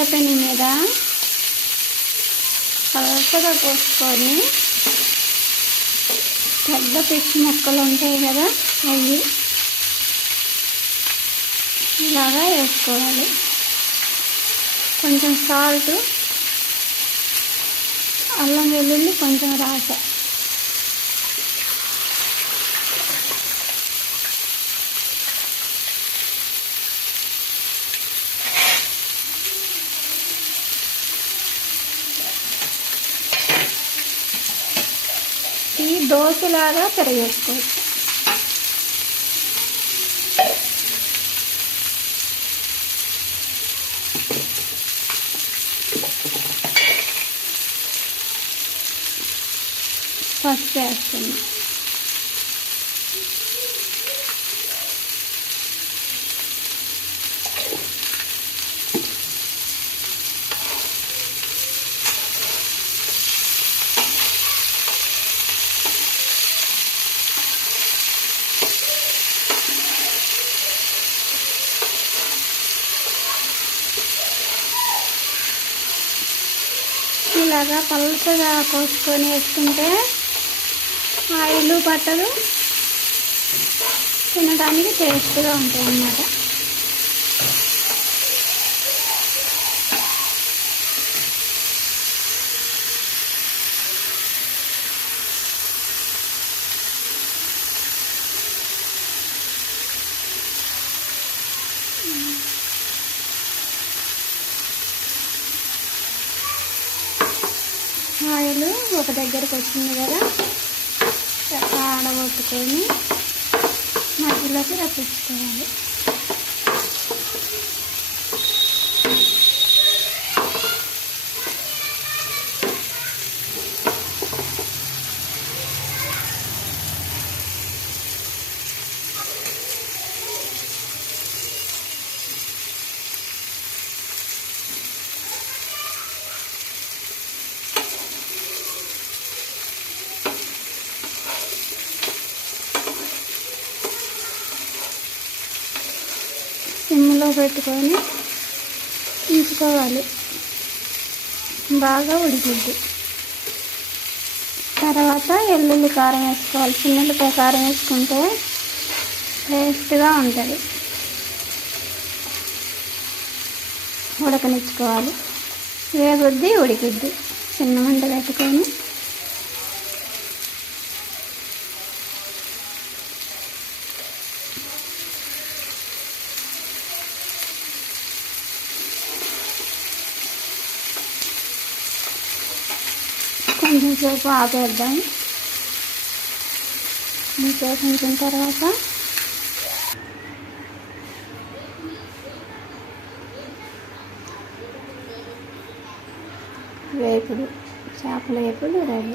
కట్టెల పెనం మీద పలచగా పోసుకొని పెద్ద పిచ్చి ముక్కలు ఉంటాయి కదా, అవి ఇలాగా వేసుకోవాలి. కొంచెం సాల్ట్, అల్లం వెల్లుల్లి కొంచెం రాస, ఈ దోశలాగా తరిగేసుకోవచ్చు. పసుపు వేస్తుంది. ఇలాగా పలుచగా కోసుకొని వేసుకుంటే ఆయిల్ పట్టదు, తినడానికి టేస్ట్గా ఉంటాయి అన్నమాట. ఆయిల్ ఒక దగ్గరకు వచ్చింది కదా, ఆడగొట్టుకొని మధ్యలోకి రప్పించుకోవాలి. సిమ్లో పెట్టుకొని ఉంచుకోవాలి, బాగా ఉడికిద్ది. తర్వాత వెల్లుల్లి కారం వేసుకోవాలి. చిన్నుల్లిపాయ కారం వేసుకుంటే టేస్ట్గా ఉంటుంది. ఉడకనిచ్చుకోవాలి, వేగుద్ది, ఉడికిద్ది. చిన్న మంట పెట్టుకొని కొంచెం సేపు ఆపేద్దాం. ఇంకేసి ఉంచిన తర్వాత వేపుడు, చేపల వేపుడు రెడీ.